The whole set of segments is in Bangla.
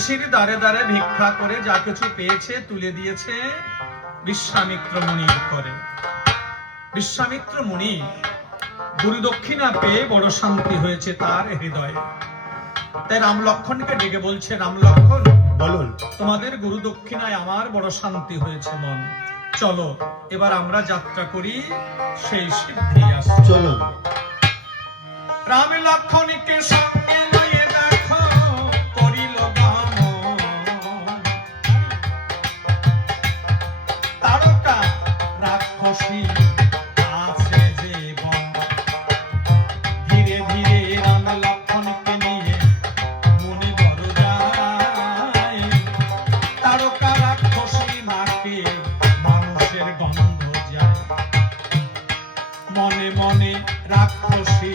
ঋষির দ্বারে দ্বারে ভিক্ষা করে যা কিছু পেয়েছে তুলে দিয়েছে বিশ্বামিত্র মুনির করে। বিশ্বামিত্র মুনি গুরু দক্ষিণা পেয়ে বড় শান্তি হয়েছে তার হৃদয়ে। তাই রাম লক্ষণকে ডেকে বলছে, রাম লক্ষণ বলুন। তোমাদের গুরু দক্ষিণায় আমার বড় শান্তি হয়েছে মন, চলো এবার আমরা যাত্রা করি সেই সিদ্ধি আসে। চলুন। রাম লক্ষণকে সঙ্গে লয়ে দেখো করিল গমন। তারকা রাক্ষসী আছে যে বন। ধীরে ধীরে রাম লক্ষণকে নিয়ে মুনি বড় যায়। তারকা রাক্ষসী নাকে মানুষের গন্ধ যায়। মনে মনে রাক্ষসী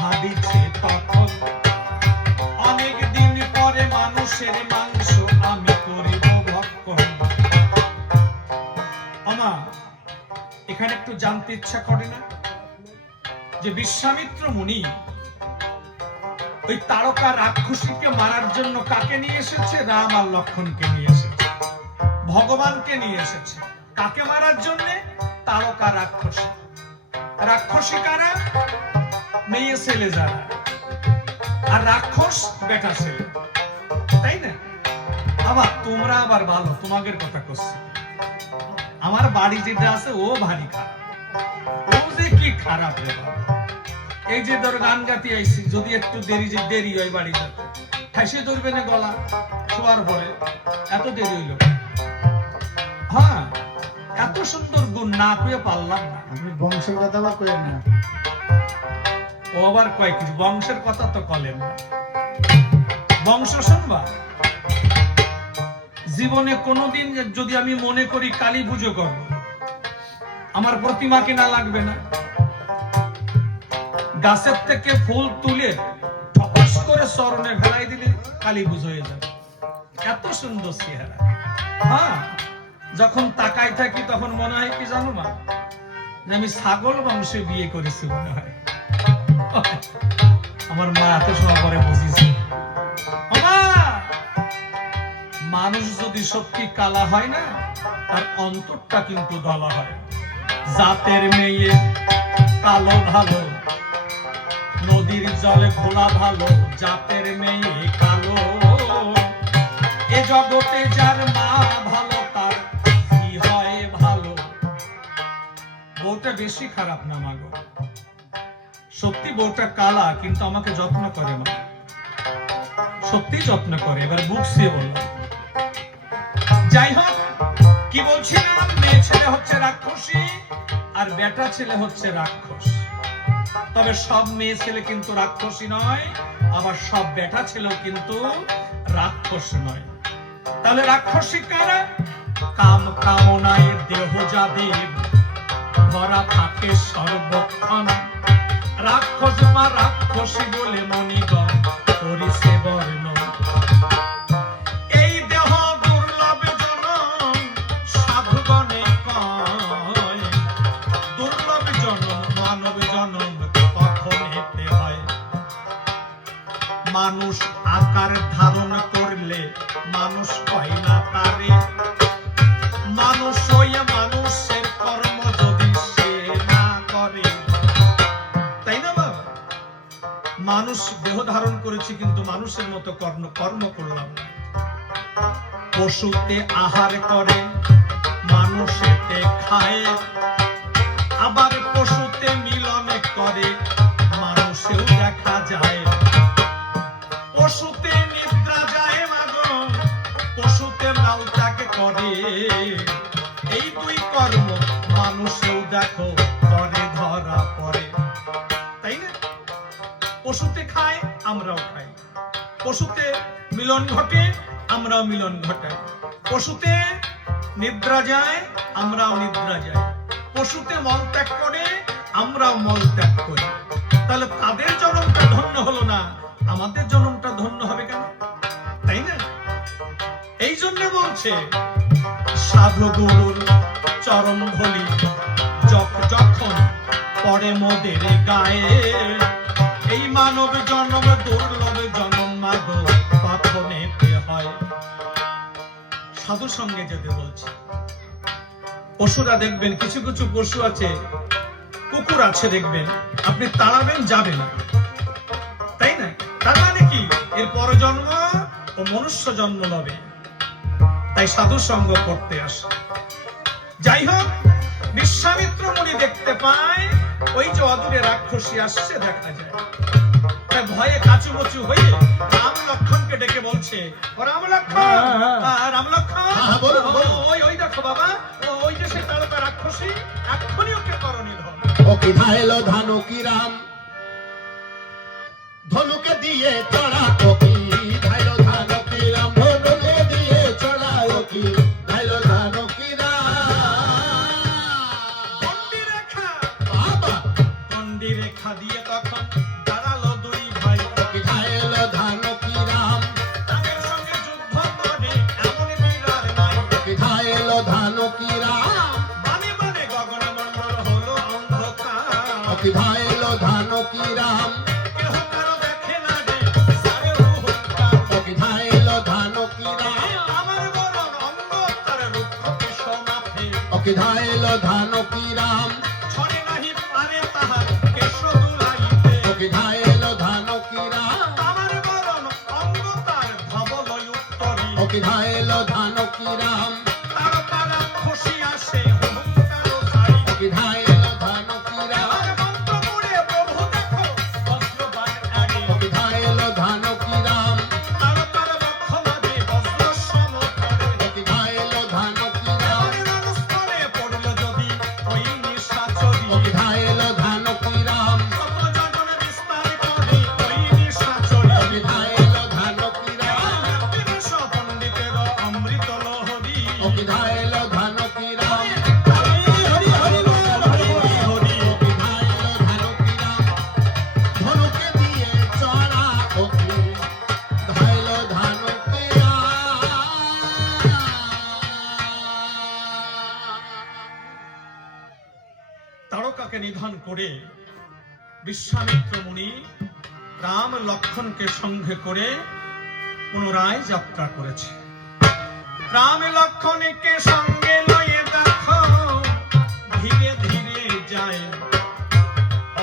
ভাবিছে তখন, অনেক দিন পরে মানুষের মাংস আমি করিব ভক্ষণ। আমা এখানে একটু জানতে ইচ্ছা করে না যে বিশ্বামিত্র মুনি ওই তারকা রাক্ষসীকে মারার জন্য কাকে নিয়ে এসেছে? রাম আর লক্ষণকে নিয়ে এসেছে, ভগবানকে নিয়ে এসেছে। কাকে মারার জন্য? তারকা রাক্ষসী। রাক্ষসী কারা? মেয়ে ছেলে যারা, আর রাক্ষস বেটা ছেলে, তাই না? আবার তোমরা আবার ভালো, তোমাদের কথা করছি। আমার বাড়ি যেটা আছে ও ভারী খারাপ, ও যে কি খারাপ রে বাবা। এই যে ধর গান গাতি আইছি, যদি একটু দেরি হয় বাড়ি যাতে, ঠাইসে ধরবে না গলা শোয়ার পরে, এত দেরি হইল। হ্যাঁ, এত সুন্দর গুণ না কয়ে পারলাম না। আপনি বংশের কথা বা কইেন না। ও আবার কয় কিছু বংশের কথা তো কলেন না। বংশ শুনবা, জীবনে কোনোদিন যদি আমি মনে করি কালী পুজো করব, আমার প্রতিমা কিনা লাগবে না। গাছের থেকে ফুল তুলে ঠকস করে চরণে ফেলাই দিলে কালী পুজো হয়ে যাবে। এত সুন্দর চেহারা। হ্যাঁ, যখন তাকাই থাকি তখন মনে হয় কি জানো মা, আমি ছাগল বংশে বিয়ে করেছি মনে হয়। আমার মা এত সময় পরে বুঝিয়েছে, মানুষ যদি সত্যি কালা হয় না, তার অন্তরটা কিন্তু দলা হয়। জাতের মেয়ে কালো ভালো, নদীর জলে ঘোলা ভালো। জাতের মেয়ে কালো, এ জগতে যার মা ভালো তার কি হয় ভালো। বউটা বেশি খারাপ না মাগো, সত্যি বউটা কালা কিন্তু আমাকে যত্ন করে মা, সত্যি যত্ন করে। এবার বুক সিয়ে বললাম। যাই হোক, কি বলছিলাম, মেয়ে ছেলে হচ্ছে রাক্ষসী আর বেটা ছেলে হচ্ছে রাক্ষস। তবে সব মেয়ে ছেলে কিন্তু রাক্ষসী নয়, আবার সব বেটা ছেলেও কিন্তু রাক্ষস নয়। তাহলে রাক্ষসী কারা? কাম কামনায় দেহ যাদের ভরা থাকে সর্বক্ষণ। রাক্ষস বা রাক্ষসী বলে মনিগণ করিছে বর্ণ। এই দেহ দুর্লভ জনম সাধুগণে কয়, দুর্লভ জনম মানব জনম কখন হেতে হয়। মানুষ আকার ধারণ করলে মানুষ হয় না তারে। মানুষ হইয়া মানুষের কর্ম যদি সে না করে, তাই না বাবা? মানুষ দেহ ধারণ করেছি কিন্তু মানুষের মতো কর্ম করলাম না। পশুতে আহার করে, মানুষেতে খায়। আবার পশুতে মিলনে করে, মানুষেও দেখা যায়। পশুতে নিদ্রা যায় মাগো, পশুতে লাউটাকে করে। এই দুই কর্ম মানুষেও দেখো করে ধরা পড়ে, তাই না? পশুতে খায়, আমরাও খাই। পশুতে মিলন ঘটে, আমরাও মিলন ঘটাই। পশুতে নিদ্রা যায়, আমরাও নিদ্রা যাই। পশুতে মল ত্যাগ করে, আমরাও মল ত্যাগ করি। তাহলে তাদের জন্মটা ধন্য হলো না, আমাদের জন্মটা ধন্য হবে কেন? তাই না? এই জন্য বলছে সাধু গুরুর চরণ ধলি যখন পরে মোদের গায়ে। এই মানব জন্ম দুর্লভ জন্ম মাগো কখনে সাধু সঙ্গে যেতে বলছে। পশুরা দেখবেন, কিছু কিছু পশু আছে, কুকুর আছে দেখবেন, আপনি তাড়াবেন যাবে না, তাই না? তার মানে কি, এর পরজন্ম ও মনুষ্য জন্ম লবে, তাই সাধু সঙ্গ করতে আসে। যাই হোক, বিশ্বামিত্র মুনি দেখতে পায় ওই যে অদূরে রাক্ষসী আসছে দেখা যায়। তাই ভয়ে কাচুমচু হয়ে রাম লক্ষণকে ডেকে বলছে, ও রাম লক্ষণ, রাম লক্ষণ, ওই দেখো বাবা, ওই যে সে তারকা রাক্ষসী, এক্ষুনি ওকে করণে ধর। ওকে ধাইল ধানুকি রাম, ধনুকে দিয়ে চড়া ওকি, ধাইল ধানুকি রাম, ধনুকে দিয়ে চড়া ওকি, ধাইল ধানুকি গন্ডি রেখা দিয়ে তখন দাঁড়ালো দুই ভাই। ধাইল ধানুকি রাম, তাদের সঙ্গে যুদ্ধ করে এমন বিরার নাই। ধাইল ধানুকি রাম, মানে মানে গগন মন্ডল হলো অন্ধকার। ধাইল ধানুকি রাম, কেহ কারো দেখে না রে সারে হুঙ্কার। ধাইল ধানুকি রাম, আমার বরণ অঙ্গ তার রুক্ষকে সমাপে। ধাইল ধানুকি রাম, ছড়ে নাহি পারে তাহার কেশ দুলাইতে। ধাইল ধানুকি রাম, আমার বরণ অঙ্গ তার ধবলয় উত্তরে। ধাইল ধানুকি রাম, তার তারা খুশি আসে হুঙ্কার সারি। ধাইল ধানুকি রাম, আমার মন্ত্র মুড়ে প্রভু দেখো বজ্রবাণ আগে। ধাইল ধানুকি রাম, তার তার বক্ষ মাঝে বজ্র সম করে। ধাইল ধানুকি রাম, আমার রণস্থলে পড়ল যদি ওই নিশাচরি। ধাইল ধানুকি রাম, কত যজন বিস্তার করে ওই নিশাচরি। ধাইল ধানুকি রাম, বিষ পণ্ডিতের অমৃত লহরী। ধাইল ধানুকি রাম, হরি হরি বল, হরি হরি। ধাইল ধানুকি রাম, ধনুকে দিয়ে চড়া ওকি, ধাইল ধানুকি তারকাকে নিধন করে বিশ্বামিত্র মুনি রাম লক্ষণকে সঙ্গে করে পুনরায় যাত্রা করেছে। রাম লক্ষণকে সঙ্গে লয়ে দেখো ধীরে ধীরে যায়।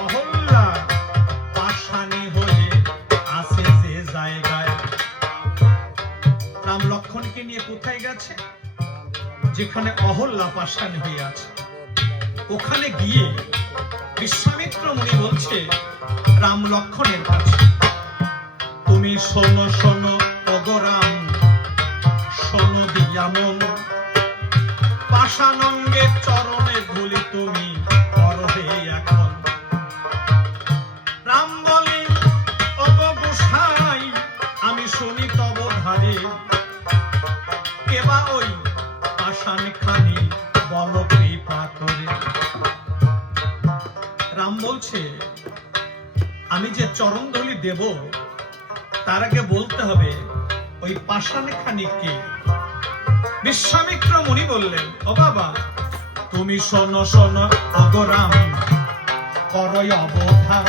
অহল্যা পাষাণী হয়ে আসে যে জায়গায়। রাম লক্ষণকে নিয়ে কোথায় গেছে? যেখানে অহল্যা পাষাণী হয়ে আছে, ওখানে গিয়ে বিশ্বামিত্র মুনি বলছে রাম লক্ষণের কাছে, তুমি শোনো শোনো ওগো রাম, শোনো দিয়া মন, পাষাণঙ্গের চরণে ধুলি তুমি করবে এখন। রাম বলে ওগো গোসাই, আমি শুনি তব ধারে, কেবা ওই পাষাণ খানি বল কৃপা করে। রাম বলছে আমি যে চরণ ধুলি দেব তার আগে বলতে হবে ওই পাষাণ খানি কে। বিশ্বামিত্র মুনি বললেন, ও বাবা তুমি শোনো শোনো ওগো রাম, করয় অবধান।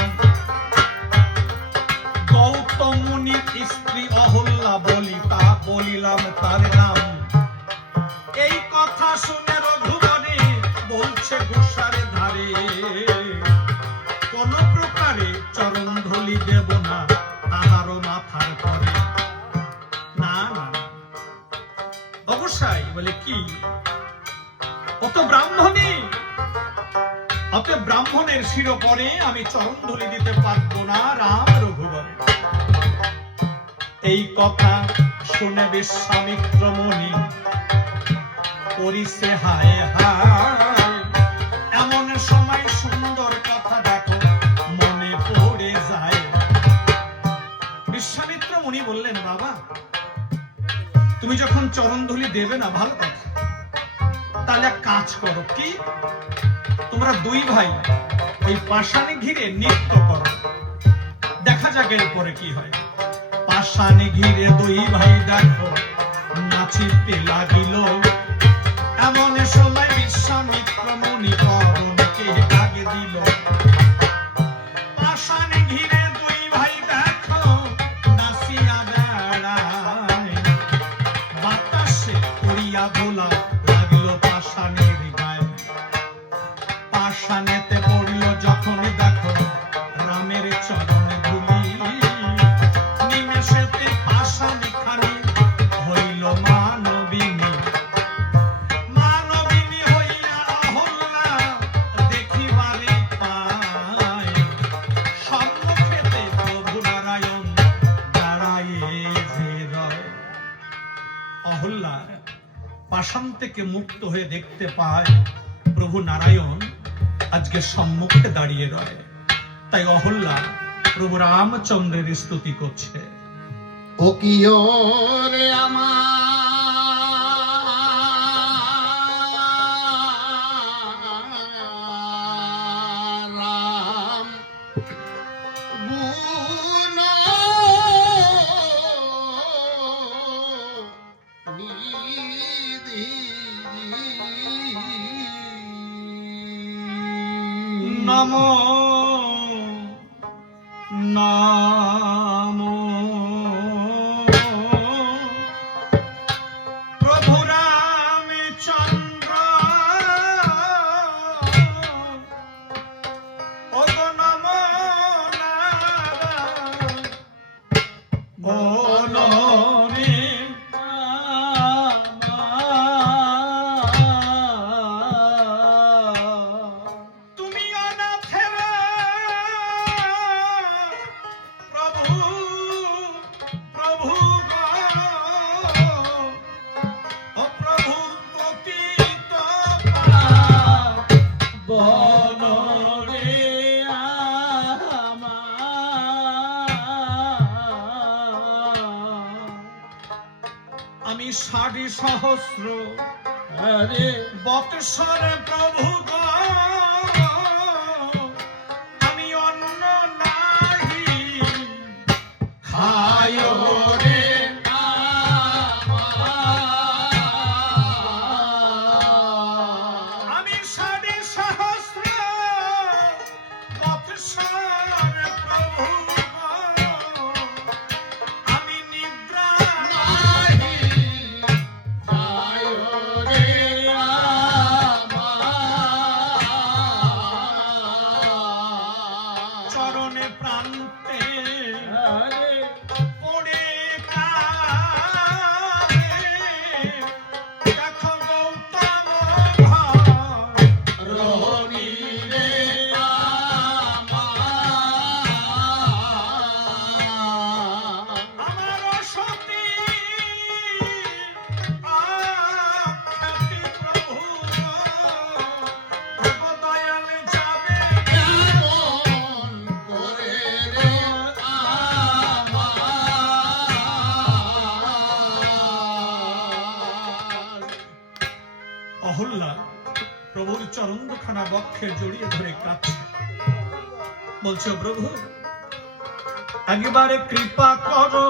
গৌতম মুনির স্ত্রী অহল্যা বলিতা বলিলাম তার নাম। এই কথা শুনে রঘুবরে বলছে গোসারে ধারে, কোন প্রকারে চরণ ধুলি দেব না তাহারও মাথার পরে। না না, অবশ্যই বলে কি, অত ব্রাহ্মণী, অত ব্রাহ্মণের শির পরে আমি চরণ ধুলি দিতে পারবো না রাম রঘুবরে। এই কথা শুনে বিশ্বামিত্র মুনি করিছে হায় হায়। এমন সময় সুন্দর কথা দেখো মনে পড়ে যায়। বিশ্বামিত্র মুনি বললেন, বাবা তুমি যখন চরণ ধুলি দেবে না ভালো কথা, তাহলে এক কাজ করো, কি তোমরা দুই ভাই এই পাষাণে ঘিরে নৃত্য করো, দেখা যাক এরপরে কি হয়। পাষাণে ঘিরে দুই ভাই দেখো নাচিতে লাগিল। এমন সময় বিশ্বামিত্র মুনি করণকে আগে দিল। পাষাণে ঘিরে দুই ভাই দেখো নাচিয়া বেড়ায়, বাতাসে উড়িয়া ধুলা লাগলো পাষাণের গায়ে। পাষাণেতে পড়ল যখনই দেখো রামের চরণে ধুলি, নিমেষেতে পাষাণ খানি হইল মানবিনী। মানবিনী হইয়া অহল্যা দেখিবারে পায়, সম্মুখেতে প্রভু নারায়ণ দাঁড়ায়ে যে রয়। অহল্যা পাষাণ থেকে মুক্ত হয়ে দেখতে পায় প্রভু নারায়ণ আজকে সম্মুখে দাঁড়িয়ে রয়। তাই অহল্যা প্রভু রামচন্দ্রের স্তুতি করছে। ও কি রে আমার রাম গুণ নিধি নমো নমো প্রভু রামচন্দ্র, ও গো নমো নারায়ণ, ও নমে তুমি অনাথের প্রভু, প্রভু গো, ও প্রভু পতিত পাবন রে আমার। আমি 60 সহস্র বৎসরে প্রভু গো, আমি অন্ন নাহি খায় রে আমার। আমি 60 সহস্র বৎসরে প্রভু গো, আমি নিদ্রা নাহি যায় রে আমার। চরণে প্রান্তে পড়ে কাঁদে, দেখো গৌতম ঘর রোণী রে আমার। আমার সতী আখ্যাতি প্রভু গো, প্রভু দয়াল যাবে কেমন করে রে আমার। অহল্যা প্রভুর চরণ দুখানা বক্ষে জড়িয়ে ধরে কাঁদছে, বলছে "ও প্রভু, একবারে কৃপা করো,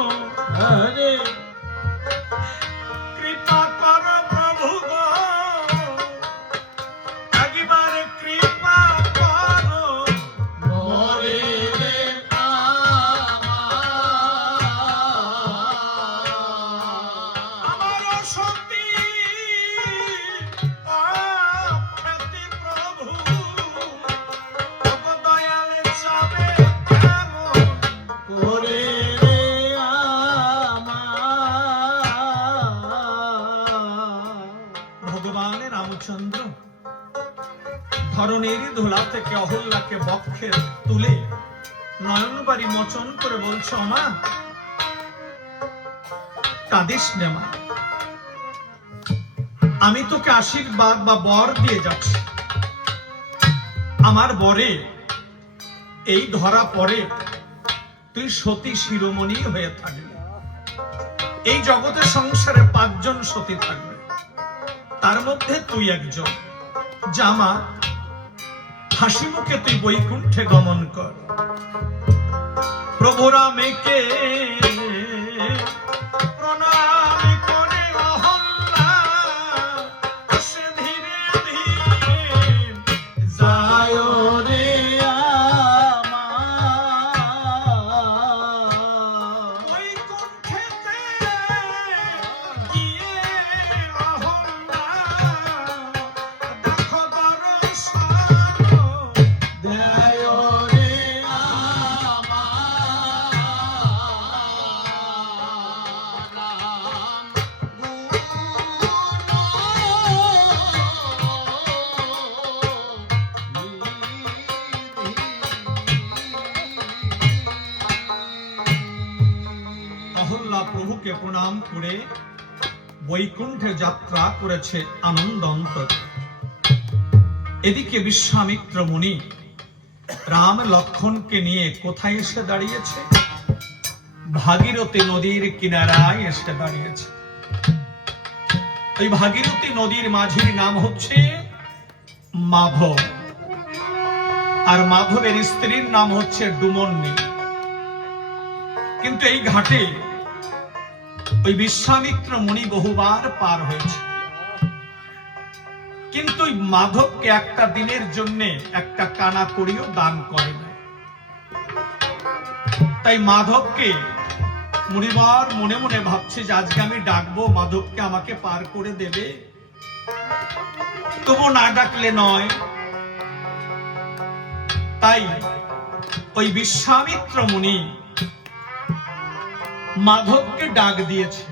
কৃপা করো প্রভু গো, একবারে কৃপা করো, মরে রে আমার। আমার সতী আখ্যাতি প্রভু, প্রভু দয়াল যাবে কেমন করে রে আমার। ভগবানের রামচন্দ্র ধরনের ধুলা থেকে অহল্যাকে বক্ষে তুলে নয়নবাড়ি মোচন করে বলছে, মা কাঁদিস নে মা, আমি তোকে আশীর্বাদ বা বর দিয়ে যাচ্ছি। আমার বরে এই ধরা পড়ে তুই সতী শিরোমণি হয়ে থাকবি। এই জগতের সংসারে 5 জন সতী থাকবে, তার মধ্যে তুই একজন। জামা হাসি মুখে তুই বৈকুণ্ঠে গমন কর। প্রভু রামেকে প্রণাম করে অহল্যা সে ধীরে ধীরে যায় রে আমার। বৈকুণ্ঠেতে গিয়ে অহল্যা প্রণাম করে বৈকুণ্ঠে যাত্রা করেছে আনন্দ অন্তর। এদিকে বিশ্বামিত্র মুনি রাম লক্ষ্মণকে নিয়ে কোথায় এসে দাঁড়িয়েছে? ভাগীরথী নদীর কিনারায় এসে দাঁড়িয়েছে। এই ভাগীরথী নদীর মাঝির নাম হচ্ছে মাধব, আর মাধবের স্ত্রীর নাম হচ্ছে ডুমন্নি। কিন্তু এই ঘাটে ওই বিশ্বামিত্র মুনি বহুবার পার হয়েছে, কিন্তু মাধবকে একটা দিনের জন্য একটা কানা করিও দান করে না। তাই মাধবকে মুনিবার মনে মনে ভাবছে যে আজকে আমি ডাকবো, মাধবকে আমাকে পার করে দেবে, তবু না ডাকলে নয়। তাই ওই বিশ্বামিত্র মুনি মাধবকে ডাক দিয়েছে,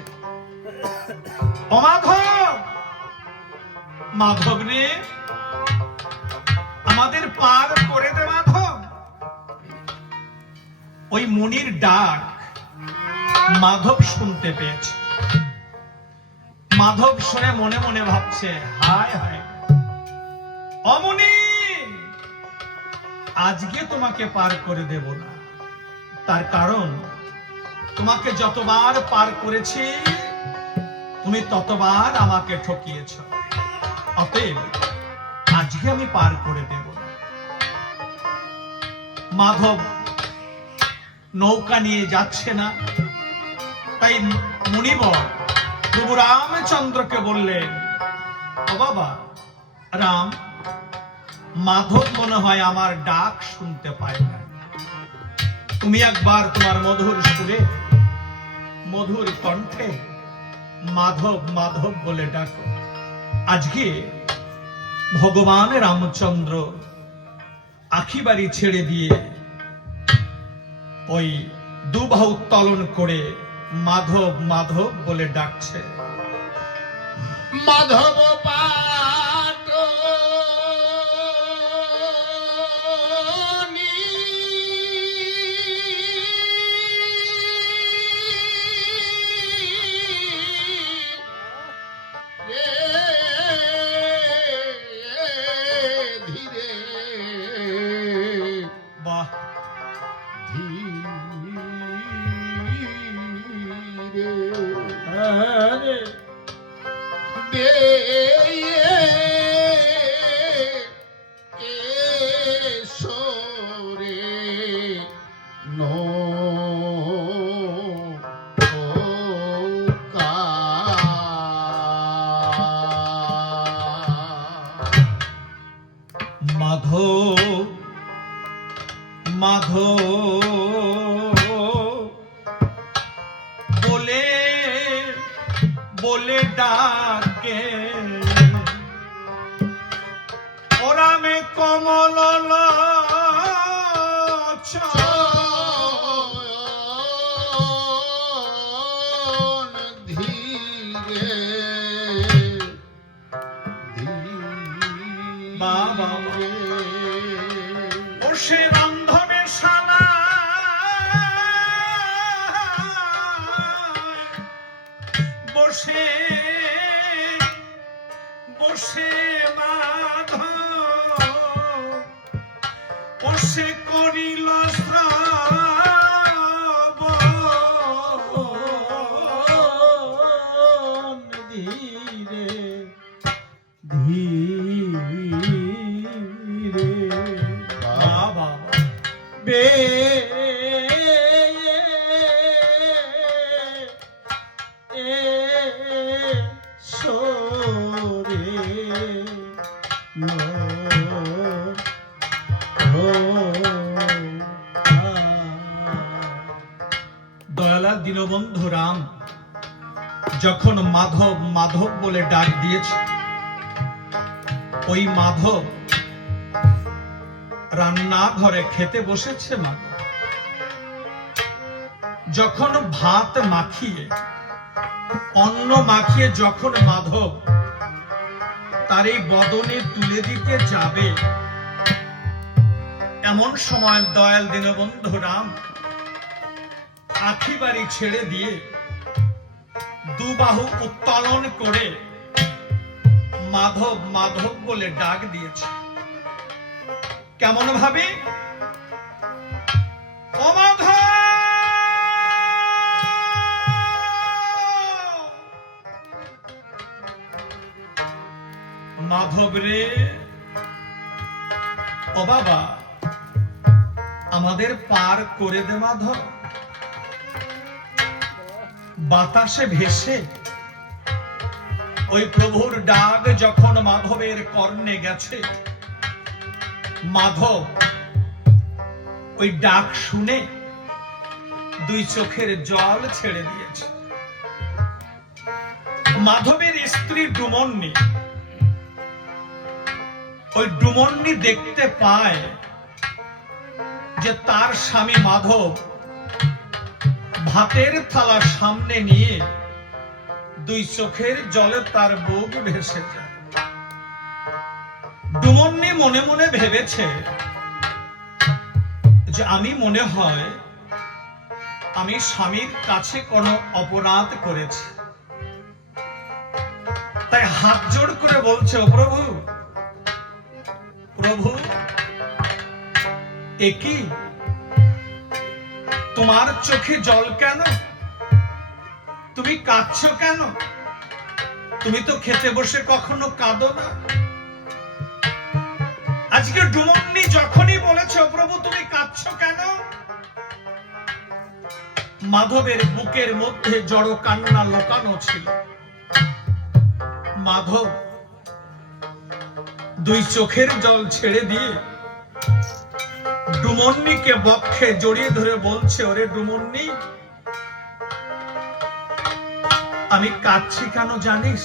ও মাধব, মাধব রে, আমাদের পার করে দে মাধব। ওই মুনির ডাক মাধব শুনতে পেয়েছে। মাধব শুনে মনে মনে ভাবছে, হায় হায়, অমনি আজকে তোমাকে পার করে দেব না। তার কারণ তোমাকে যতবার পার করেছি তুমি ততবার আমাকে ঠকিয়েছ, অতএব আজকে আমি পার করে দেব না। মাধব নৌকা নিয়ে যাচ্ছে না, তাই মুনিবর প্রভু রামচন্দ্রকে বললেন, ও বাবা রাম, মাধব মনে হয় আমার ডাক শুনতে পায় না, তুমি একবার তোমার মধুর সুরে মধুর কণ্ঠে মাধব মাধব বলে ডাকো। আজকে ভগবান রামচন্দ্র আখিবাড়ি ছেড়ে দিয়ে ওই দুবাহু উত্তোলন করে মাধব মাধব বলে ডাকছে। মাধব পাট ধীরে বাহ, ধীরে দে কেশরে নো মাধব মাধব বলে বলে ডাকে, ওরা মে কমল ধীরে বাবা বসে রন্ধনে শালা বসে বসে মাধব বসে করিল শ্রাবণ ধীরে ধীরে বাবা বে সোরে দয়ালা দীনবন্ধু রাম যখন মাধব মাধব বলে ডাক দিয়েছে, ওই মাধব রান্নাঘরে খেতে বসেছে। মাধব যখন ভাত মাখিয়ে অন্ন মাখিয়ে যখন মাধব তার এই বদনে তুলে দিতে যাবে, এমন সময় দয়াল দীনবন্ধু রাম আখিবাড়ি ছেড়ে দিয়ে দুবাহু উত্তোলন করে মাধব মাধব বলে ডাক দিয়েছে। কেমন ভাবে? ও মাধব, মাধব রে, ও বাবা আমাদের পার করে দে মাধব। বাতাসে ভেসে ওই প্রভুর ডাক যখন মাধবের কর্ণে গেছে, মাধব ওই ডাক শুনে দুই চোখের জল ছেড়ে দিয়েছে। মাধবের স্ত্রী ডুমন্নি, ওই ডুমন্নি দেখতে পায় যে তার স্বামী মাধব ভাতের থালা সামনে নিয়ে দুই চোখের জলে তার বুক ভেসে যায়। ডুমন্নি মনে মনে ভেবেছে যে আমি মনে হয় আমি স্বামীর কাছে কোনো অপরাধ করেছি, তাই হাত জোড় করে বলছে, ও প্রভু, প্রভু একই তোমার চোখে জল কেন? তুমি কাঁদছো কেন? তুমি তো খেতে বসে কখনো কাঁদো না। আজকে ডুমন্নি যখনই বলেছে, প্রভু তুমি কাঁদছো কেন, মাধবের বুকের মধ্যে জড়ো কান্না লুকানো ছিল। মাধব দুই চোখের জল ছেড়ে দিয়ে ডুমন্নিকে বক্ষে জড়িয়ে ধরে বলছে, ওরে ডুমন্নি, আমি কাঁদছি কেন জানিস?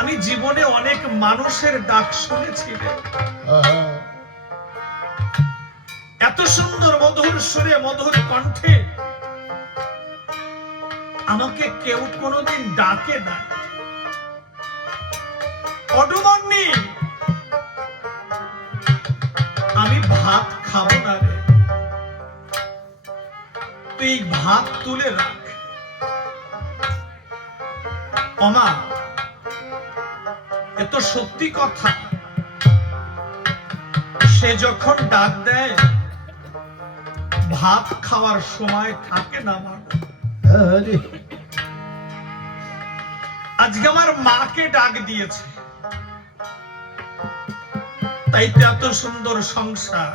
আমি জীবনে অনেক মানুষের ডাক শুনেছি রে, এত সুন্দর মধুর সুরে মধুর কণ্ঠে আমাকে কেউ কোনোদিন ডাকে না। ডুমন্নি, আমি ভাত খাবো না রে, তুই ভাত তুলে রাখ। ওমা, এ তো সত্যি কথা। সে যখন ডাক দেয় ভাত খাওয়ার সময় থাকে না। আজকে আমার মাকে ডাক দিয়েছে, তাই তো এত সুন্দর সংসার।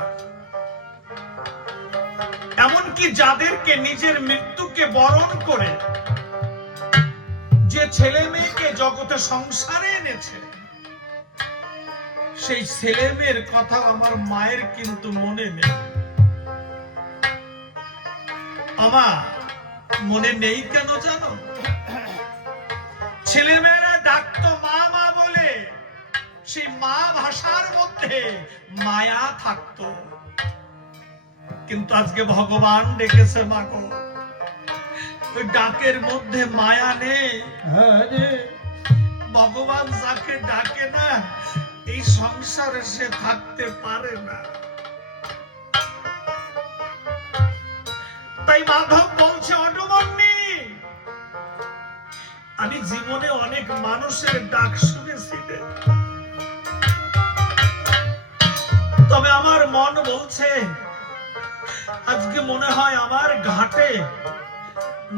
এমনকি যাদেরকে নিজের মৃত্যুকে বরণ করে যে ছেলে মেয়েকে জগতে সংসারে এনেছে, সেই ছেলে মেয়ের কথা আমার মায়ের কিন্তু মনে নেই। আমার মনে নেই কেন জানো? ছেলে মেয়েরা ডাকতো মা মা বলে, সেই মা ভাষার মধ্যে মায়া থাকতো। কিন্তু আজকে ভগবান ডেকেছে মাগো, ওই ডাকের মধ্যে মায়া নেই। ভগবান যাকে ডাকে না, এই সংসারে সে থাকতে পারে না। তাই মাধব বলছে, ডুমন্নি, আমি জীবনে অনেক মানুষের ডাক শুনেছি, তবে আমার মন বলছে আজকে মনে হয় আমার ঘাটে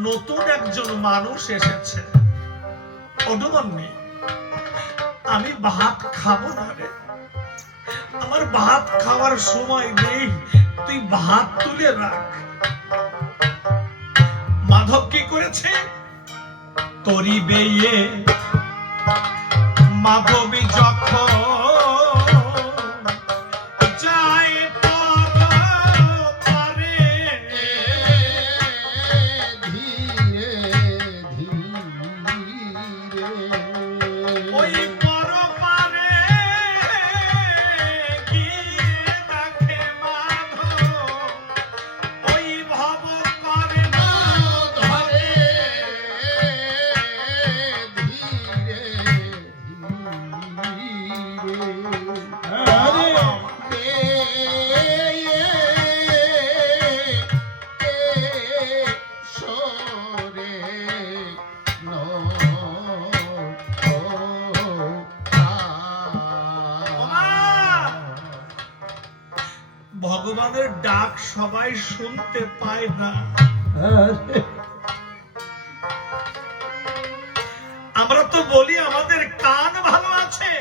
নতুন একজন মানুষ এসেছে। ডুমন্নি, আমি ভাত খাবো না রে, আমার ভাত খাওয়ার সময় নেই, তুই ভাত তুলে রাখ। মাধব কি করেছে? তরি বেয়ে মাধবী যখন যায় পারে, ধীরে ধীরে ওই পর পারে গিয়ে দেখে মাধব ওই ভব করে না ধরে, ধীরে ধীরে ভগবানের ডাক সবাই শুনতে পায় না। আমরা তো বলি আমাদের কান ভালো আছে,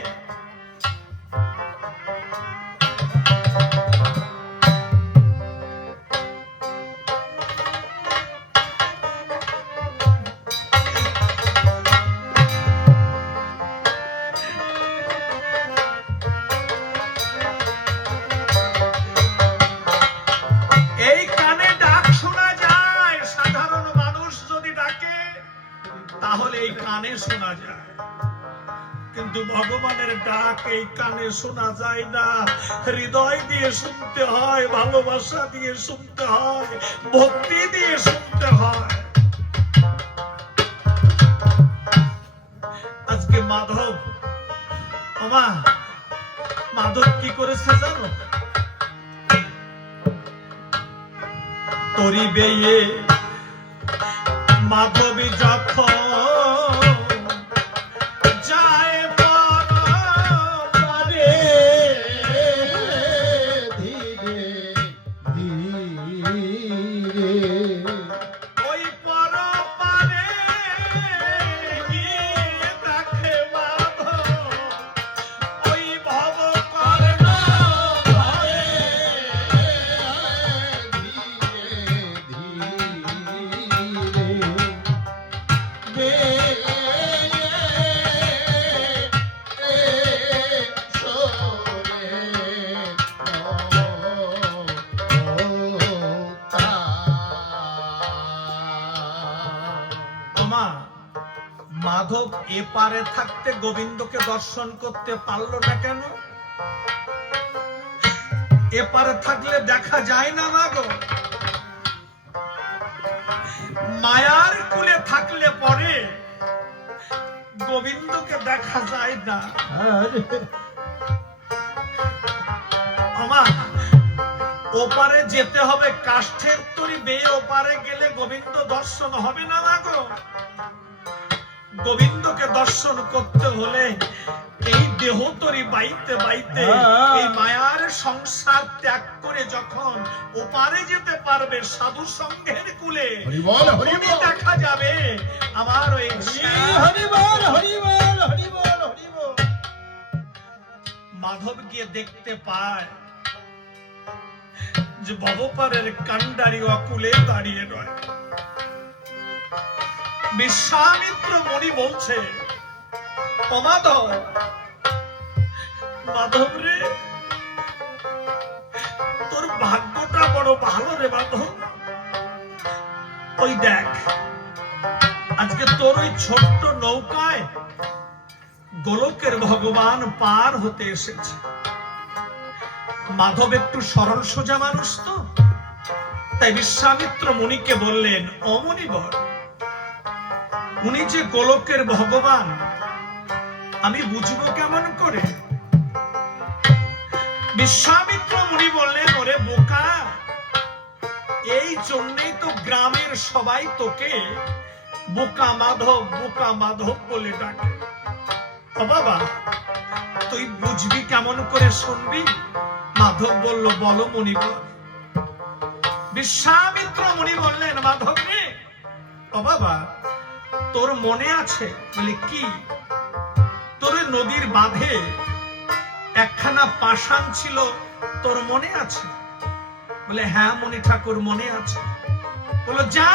এই কানে ডাক শোনা যায়। সাধারণ মানুষ যদি ডাকে তাহলে এই কানে শোনা যায়, কিন্তু ভগবানের ডাক এই কানে শোনা যায় না। হৃদয় দিয়ে শুনতে হয়, ভালোবাসা দিয়ে শুনতে হয়, ভক্তি দিয়ে শুনতে হয়। আজকে মাধব, মাধব কি করেছে জানো? তরি বেয়ে মাধবী যখন যায় পরপারে, ধীরে ধীরে ওই পরপারে গিয়ে দেখে মাধব ওই ভব কর্ণ ধরে মাধব এপারে থাকতে গোবিন্দকে দর্শন করতে পারলো না কেন? এপারে থাকলে দেখা যায় না মাগো। মায়ার কুলে থাকলে পরে গোবিন্দকে দেখা যায় না। আমার ওপারে যেতে হবে, কাষ্ঠের তরি বেয়ে ওপারে গেলে গোবিন্দ দর্শন হবে না মাগো। গোবিন্দকে দর্শন করতে হলে এই দেহ তরি বাইতে বাইতে এই মায়ার সংসার ত্যাগ করে যখন ওপারে যেতে পারবে সাধু সংঘের কুলে, তখনই দেখা যাবে আমার ওই মাধব গিয়ে দেখতে পায় যে ভবপারের কান্ডারি অকুলে দাঁড়িয়ে রয়। বিশ্বামিত্র মুনি বলছে, ও মাধব, মাধব রে, তোর ভাগ্যটা বড় ভালো রে মাধব। ওই দেখ, আজকে তোর ওই ছোট্ট নৌকায় গোলকের ভগবান পার হতে এসেছে। মাধব একটু সরল সোজা মানুষ তো, তাই বিশ্বামিত্র মুনিকে বললেন, ও মুনিবর, উনি যে গোলকের ভগবান আমি বুঝবো কেমন করে? বিশ্বামিত্র মুনি বললেন, ওরে বোকা, এই জন্যই তো গ্রামের সবাই তোকে বোকা মাধব বলে ডাকে। ও বাবা, তুই বুঝবি কেমন করে, শুনবি? মাধব বলল, বলো মুনিবর। বিশ্বামিত্র মুনি বললেন, মাধব রে, ও বাবা, তোর মনে আছে? বলে কি? তোর নদীর বাঁধে একখানা পাষাণ ছিল, তোর মনে আছে? বলে হ্যাঁ মনি ঠাকুর, মনে আছে। বলো যা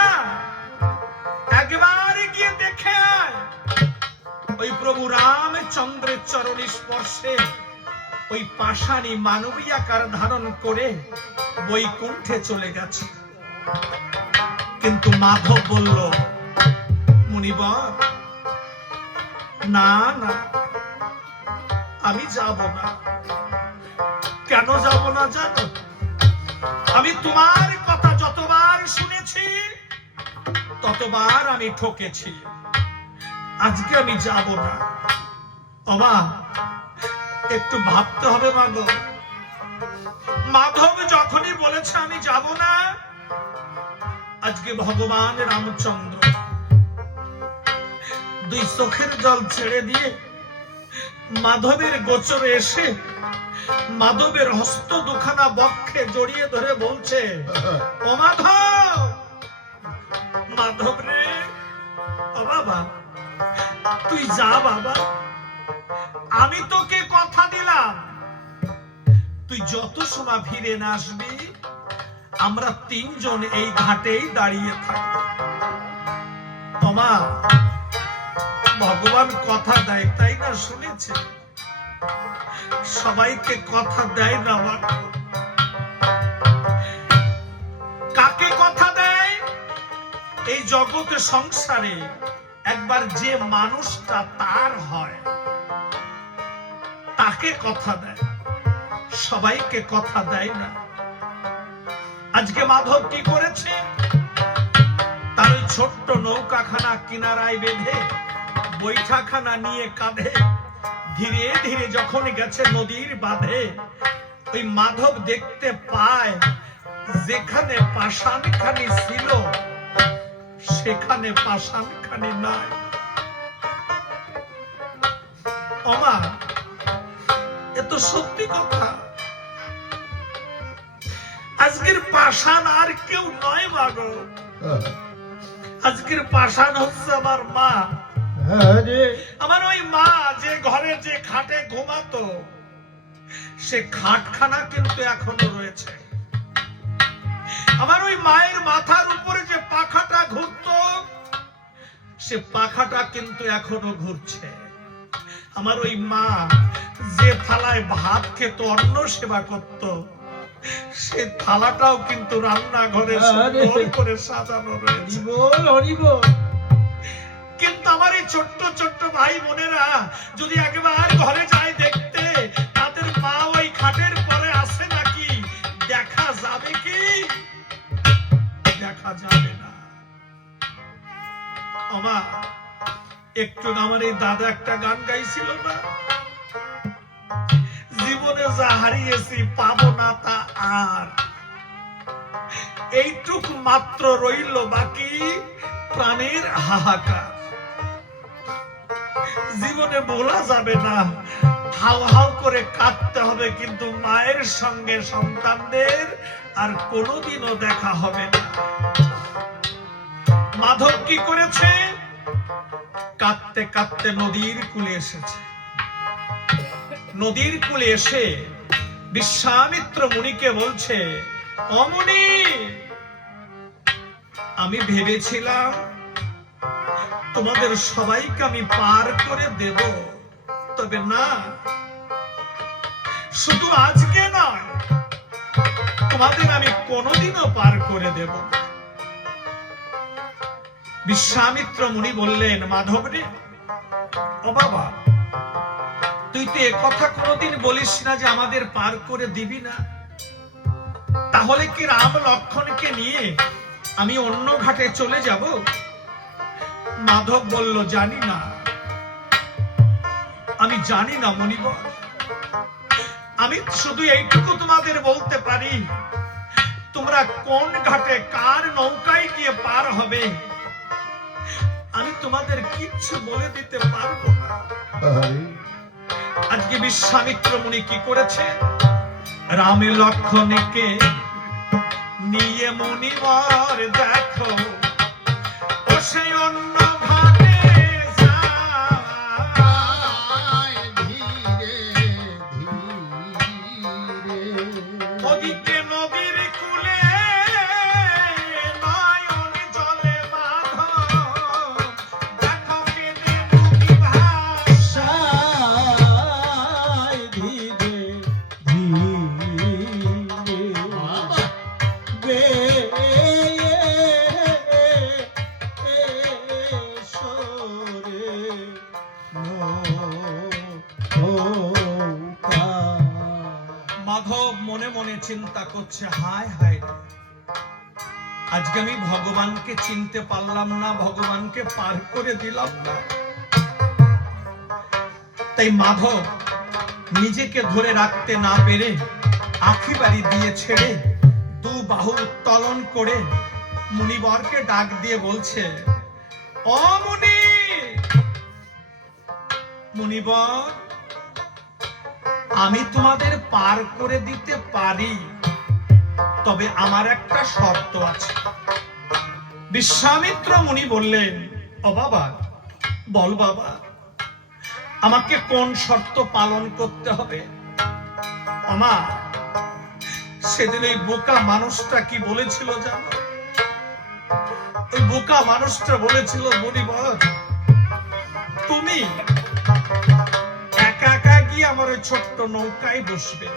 একবার গিয়ে দেখে আয়, ওই প্রভু রামচন্দ্রের চরণ স্পর্শে ওই পাষাণী মানবী আকার ধারণ করে বৈকুণ্ঠে চলে গেছে। কিন্তু মাধব বলল, মুনিবর, না না, আমি যাব না। কেন যাব না জানো? আমি তোমার কথা যতবার শুনেছি ততবার আমি ঠকেছি। আজকে আমি যাব না। বাবা, একটু ভাবতে হবে মাগো। মাধব যখনই বলেছে আমি যাব না, আজকে ভগবান রামচন্দ্র দুই চোখের জল ছেড়ে দিয়ে মাধবের গোচরে এসে মাধবের হস্ত দুখানা বক্ষে জড়িয়ে ধরে বলছে, ও মাধব, মাধব রে, ও বাবা তুই যা বাবা, আমি তোকে কথা দিলাম তুই যত সময় ফিরে না আসবি আমরা তিনজন এই ঘাটেই দাঁড়িয়ে থাকবো। তোমা ভগবান কথা দেয় তাই না, শুনেছে? সবাইকে কথা দেয় না। কাকে কথা দেয়? এই জগতে সংসারে একবার যে মানুষটা তার হয় তাকে কথা দেয়, সবাইকে কথা দেয় না। আজকে মাধব কি করেছে? তার ওই ছোট্ট নৌকাখানা কিনারায় বেঁধে বৈঠাখানা নিয়ে কাঁধে ধীরে ধীরে যখন গেছে নদীর বাঁধে, ওই মাধব দেখতে পায় যেখানে পাষাণখানি ছিল সেখানে পাষাণখানি নাই। ওমা, এ তো সত্যি কথা। আজকের পাষাণ আর কেউ নয় মাগো, আজকের পাষাণ হচ্ছে আমার মা। আমার ওই মা যে ঘরে যে খাটে ঘুমাতো সে খাটখানা কিন্তু এখনো রয়েছে। আমার ওই মায়ের মাথার উপরে যে পাখাটা ঘুরতো সে পাখাটা কিন্তু এখনো ঘুরছে। আমার ওই মা যে থালায় ভাত খেত, অন্ন সেবা করত, সে থালাটাও কিন্তু রান্নাঘরে সুন্দর করে সাজানো রয়েছে। কিন্তু আমার এই ছোট্ট ছোট্ট ভাই বোনেরা যদি একবার ঘরে যায় দেখতে তাদের মা ওই খাটের পরে আসে নাকি, দেখা যাবে কি? দেখা যাবে না। আমা একটু আমার এই দাদা একটা গান গাইছিল না, জীবনে যা হারিয়েছি পাবো না তা আর, এইটুক মাত্র রইল বাকি প্রাণের হাহাকার। জীবনে বলা যাবে না, হাউ হাউ করে কাঁদতে হবে, কিন্তু মায়ের সঙ্গে সন্তানদের আর কোনোদিনও দেখা হবে না। মাধব কি করেছে? কাঁদতে কাঁদতে নদীর কূলে এসেছে। নদীর কূলে এসে বিশ্বামিত্র মুনিকে বলছে, ও মুনি, আমি ভেবেছিলাম তোমাদের সবাইকে আমি পার করে দেব, তবে না, শুধু আজকে নয়, তোমাদের আমি কোনোদিনও পার করে দেব। বিশ্বামিত্র মুনি বললেন, মাধব রে, ও বাবা, তুই তো একথা কোনোদিন বলিস না যে আমাদের পার করে দিবি না, তাহলে কি রাম লক্ষ্মণকে নিয়ে আমি অন্য ঘাটে চলে যাব? মাধব বলল, জানি না, আমি জানি না মুনিবর, আমি শুধু এইটুকু তোমাদের বলতে পারি, তোমরা কোন ঘাটে কার নৌকায় গিয়ে পার হবে আমি তোমাদের কিচ্ছু বলে দিতে পারবো না। আজকে বিশ্বামিত্র মুনি কি করেছে? রামে লক্ষ্মণকে নিয়ে মুনিবর দেখো ও সেই অন্য ঘাটে যায়, ধীরে ধীরে ওদিকে নদীর কূলে নয়ন জলে মাধব দেখো কেঁদে মুনি ভাষায়, ধীরে মাধব মনে মনে চিন্তা করছে, হায় হায়, আজকে আমি ভগবানকে চিনতে পারলাম না, ভগবানকে পার করে দিলাম না। তাই মাধব নিজেকে ধরে রাখতে না পেরে আখি বাড়ি দিয়ে ছেড়ে দু বাহু উত্তোলন করে মুনিবরকে ডাক দিয়ে বলছে, ও মুনি, মুনিবর আমি তোমাদের পার করে দিতে পারি, তবে আমার একটা শর্ত আছে। বিশ্বামিত্র মুনি বললেন, ও বাবা, বল বাবা, আমাকে কোন শর্ত পালন করতে হবে? আমা, সেদিন এই বোকা মানুষটা কি বলেছিল জানো? ওই বোকা মানুষটা বলেছিল, মুনিবর, তুমি একা একা গিয়ে আমার ওই ছোট্ট নৌকায় বসবে,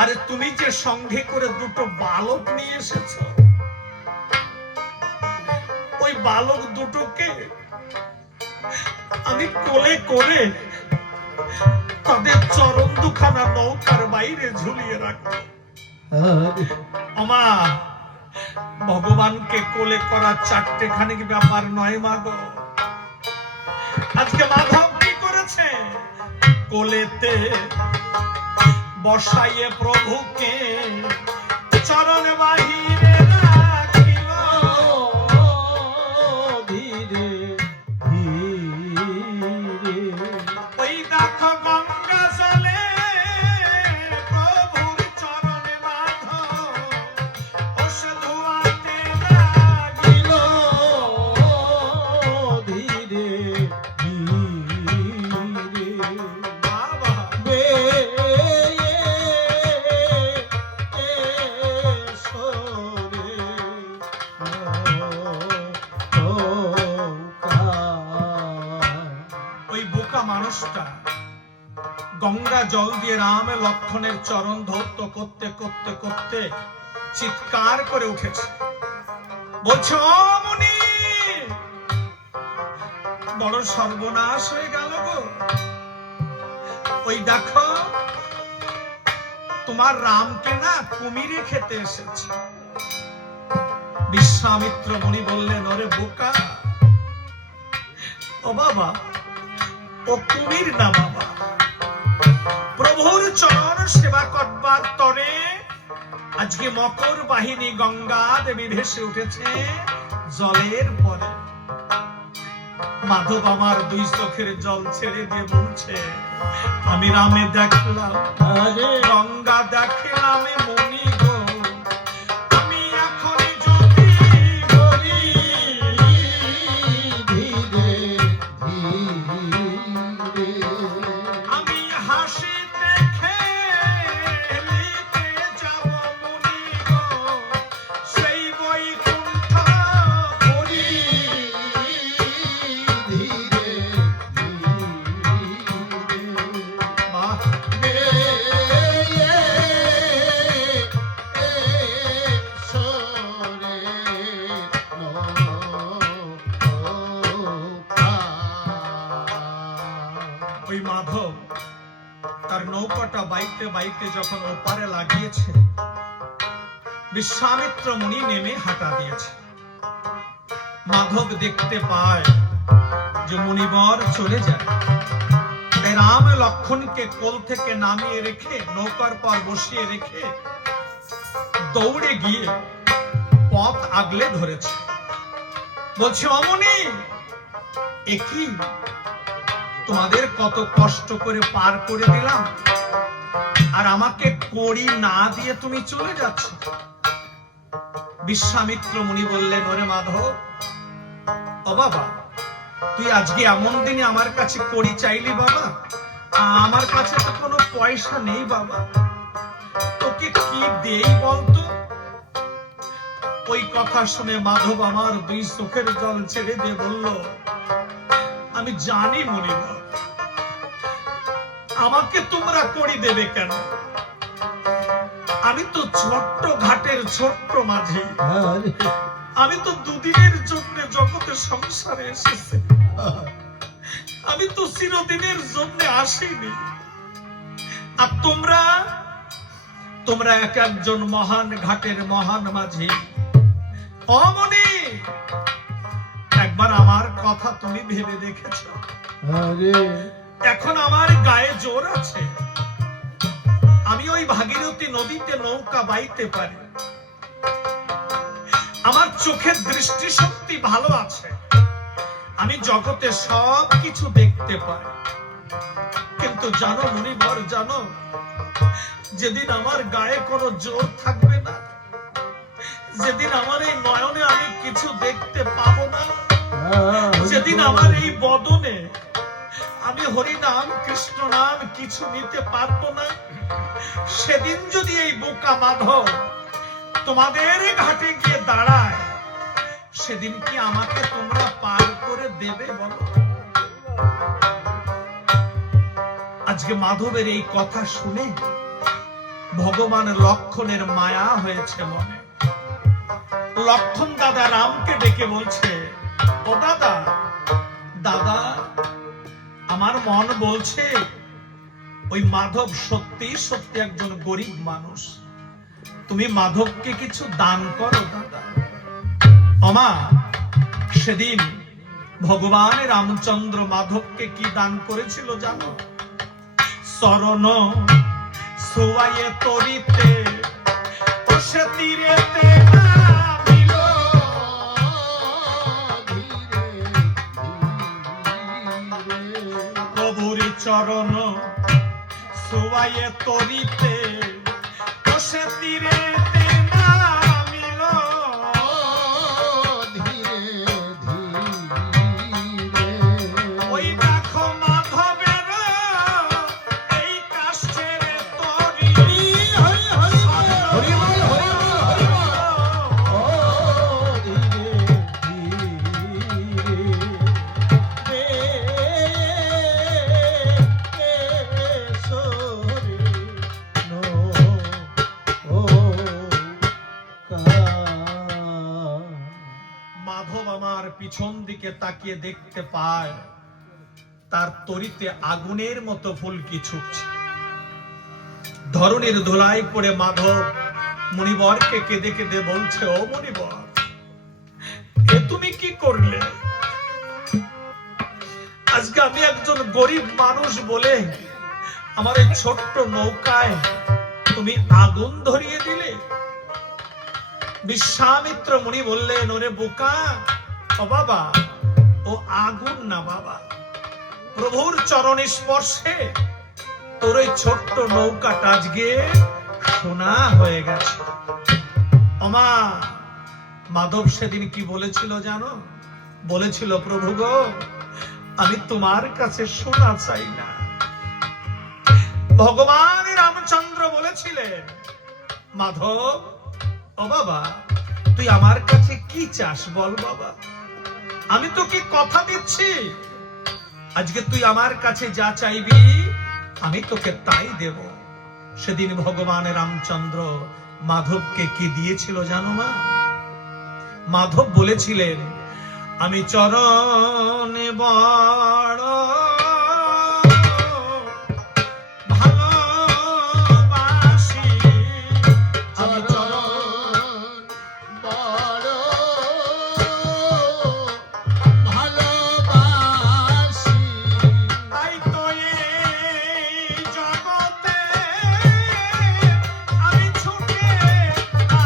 আরে তুমি যে সঙ্গে করে দুটো বালক নিয়ে এসেছো, ওই বালক দুটোকে আমি কোলে করে তাদের চরণ দুখানা নৌকার বাইরে ঝুলিয়ে রাখবো। আমা, ভগবানকে কোলে করা চারটেখানি ব্যাপার নয় মাগো। আজকে মাধব কি করেছে? কোলেতে বসাইয়ে প্রভুকে চরণ বাহিরে রাখিল। ধীরে ধীরে ওই দেখো গঙ্গা জলে প্রভুর চরণে মাধব বসে ধোয়াতে লাগিল। ধীরে ধীরে বাবা, ওই বোকা মানুষটা গঙ্গা জল দিয়ে রাম লক্ষণের চরণ ধৌত করতে করতে করতে চিৎকার করে উঠেছে, বলছে, ও মুনি, বড় সর্বনাশ হয়ে গেল গো। ওই দেখো, তোমার রামকে না কুমিরে খেতে এসেছে। বিশ্বামিত্র মুনি বললেন, ওরে বোকা, ও বাবা, ও কুমির না বাবা, প্রভুর চরণ সেবা করবার তরে আজকে মকর বাহিনী গঙ্গা দেবী ভেসে উঠেছে জলের পরে। মাধব আমার দুই চোখের জল ছেড়ে দিয়ে বলছে, আমি রামে দেখলাম, গঙ্গা দেখলাম, মনি গো, আমি এখন যদি বলি ধীরে আমি হাসিতে খেলিতে যাব মুনি গো, সেই বৈকুণ্ঠ পুরী। বাহ, ওই মাধব তার নৌকাটা বাইতে বাইতে যখন ওপারে লাগিয়েছে, বিশ্বামিত্র মুনি নেমে হাঁটা দিয়েছে। মাধব দেখতে পায় যে মুনিবর চলে যায়। তাই রাম লক্ষণকে কোল থেকে নামিয়ে রেখে নৌকার পর বসিয়ে রেখে দৌড়ে গিয়ে পথ আগলে ধরেছে। বলছে, অমনি, একই তোমাদের কত কষ্ট করে পার করে দিলাম, আর আমাকে কড়ি না দিয়ে তুমি চলে যাচ্ছ। বিশ্বামিত্র মুনি বললেন, ওরে মাধব, ও বাবা, তুই আজকে এমন দিনে আমার কাছে কড়ি চাইলি বাবা? আমার কাছে তো কোনো পয়সা নেই বাবা, তোকে কি দেই বলতো? ওই কথা শুনে মাধব আমার দুই চোখের জল ছেড়ে দিয়ে বলল, আমি জানি মুনিবর, আমাকে তোমরা কড়ি দেবে কেন? আমি তো ছোট্ট ঘাটের ছোট্ট মাঝি, আমি তো দুদিনের জন্য জগতে সংসারে এসেছি, আমি তো চিরদিনের জন্য আসিনি। আর তোমরা এক একজন মহান ঘাটের মহান মাঝি। অমনি, একবার আমার কথা তুমি ভেবে দেখেছো? এখন আমার গায়ে জোর আছে, আমি ওই ভাগীরথী নদীতে নৌকা বাইতে পারি, আমার চোখের দৃষ্টি শক্তি ভালো আছে, আমি জগতে সব কিছু দেখতে পাই, কিন্তু জানো মুনিবর, জানো, যেদিন আমার গায়ে কোনো জোর থাকবে না, যেদিন আমার এই নয়নে আমি কিছু দেখতে পাবো না, যেদিন আমার এই বদনে আমি হরি নাম কৃষ্ণ নাম কিছু নিতে পারবো না, সেদিন যদি এই বোকা মাধব তোমাদের ঘাটে গিয়ে দাঁড়ায়, সেদিন কি আমাকে তোমরা পার করে দেবে বলো? আজকে মাধবের এই কথা শুনে ভগবান লক্ষণের মায়া হয়েছে মনে। লক্ষণ দাদা রামকে ডেকে বলছে, ও দাদা, দাদা, আমার মন বলছে ওই মাধব সত্যি সত্যি একজন গরিব মানুষ, তুমি মাধবকে কিছু দান করো দাদা। অমা, সেদিন ভগবান রামচন্দ্র মাধবকে কি দান করেছিল জানো? চরণ সোয়াইয়ে তরিতে সে তীরেতে নামিল, প্রভুর চরণ সোয়াইয়ে তরিতে সে তীরেতে নামিল, ওই দেখো মাধবের এই কাষ্ঠের তরি, মাধব আমার পিছন দিকে তাকিয়ে দেখতে পায় তার তরিতে আগুনের মতো ফুলকি ছুটছে। ধরনের ধুলাই পড়ে মাধব মুনিবরকে কেঁদে কেঁদে বলছে, ও মুনিবর, এ তুমি কি করলে? আজকে আমি একজন গরিব মানুষ বলে আমার এই ছোট্ট নৌকায় তুমি আগুন ধরিয়ে দিলে। বিশ্বামিত্র মুনি বললেন, ওরে বোকা, ও বাবা, ও আগুন না বাবা, প্রভুর চরণ স্পর্শে তোর ওই ছোট্ট নৌকাটা আজকে সোনা হয়ে গেছে। ওমা, মাধব সেদিন কি বলেছিল জানো? বলেছিল, প্রভু গো, আমি তোমার কাছে সোনা চাই না। ভগবান রামচন্দ্র বলেছিলেন, মাধব, ও বাবা, তুই আমার কাছে কি চাস বল বাবা, আমি তোকে কথা দিচ্ছি, আজকে তুই আমার কাছে যা চাইবি আমি তোকে তাই দেব। সেদিন ভগবান রামচন্দ্র মাধবকে কি দিয়েছিল জানো মা? মাধব বলেছিলেন, আমি চরণে বড় ভালোবাসি, আমি তাই তো এই জগতে আমি ছুটে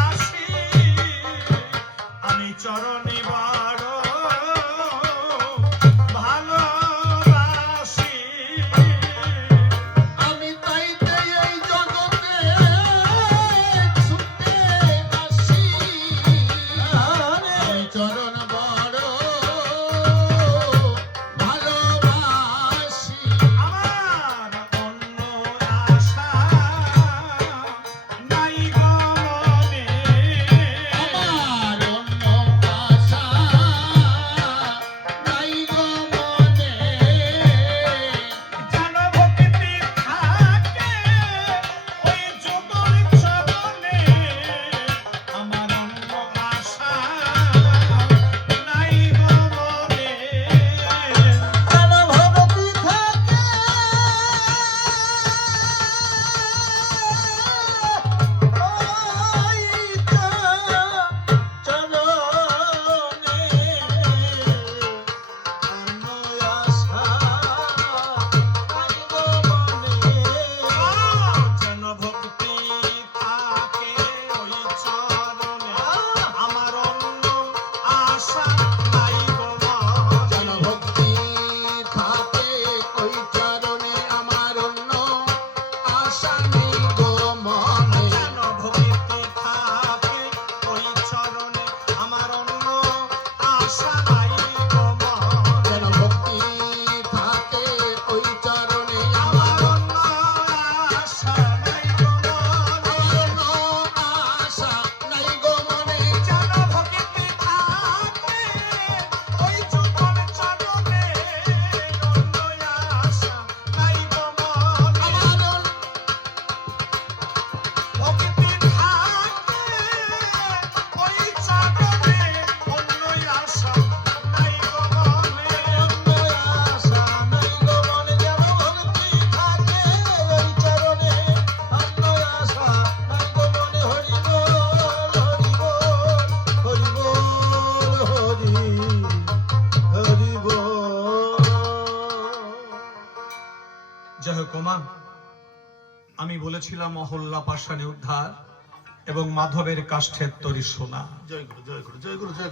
আসি, আমি চরণে বড় ভালোবাসি। যাই হোক ওমা, আমি বলেছিলাম মহল্লা পাষাণে উদ্ধার এবং মাধবের কাষ্ঠের তরি সোনা। জয় গুরু, জয় গুরু, জয় গুরু, জয় গুরু।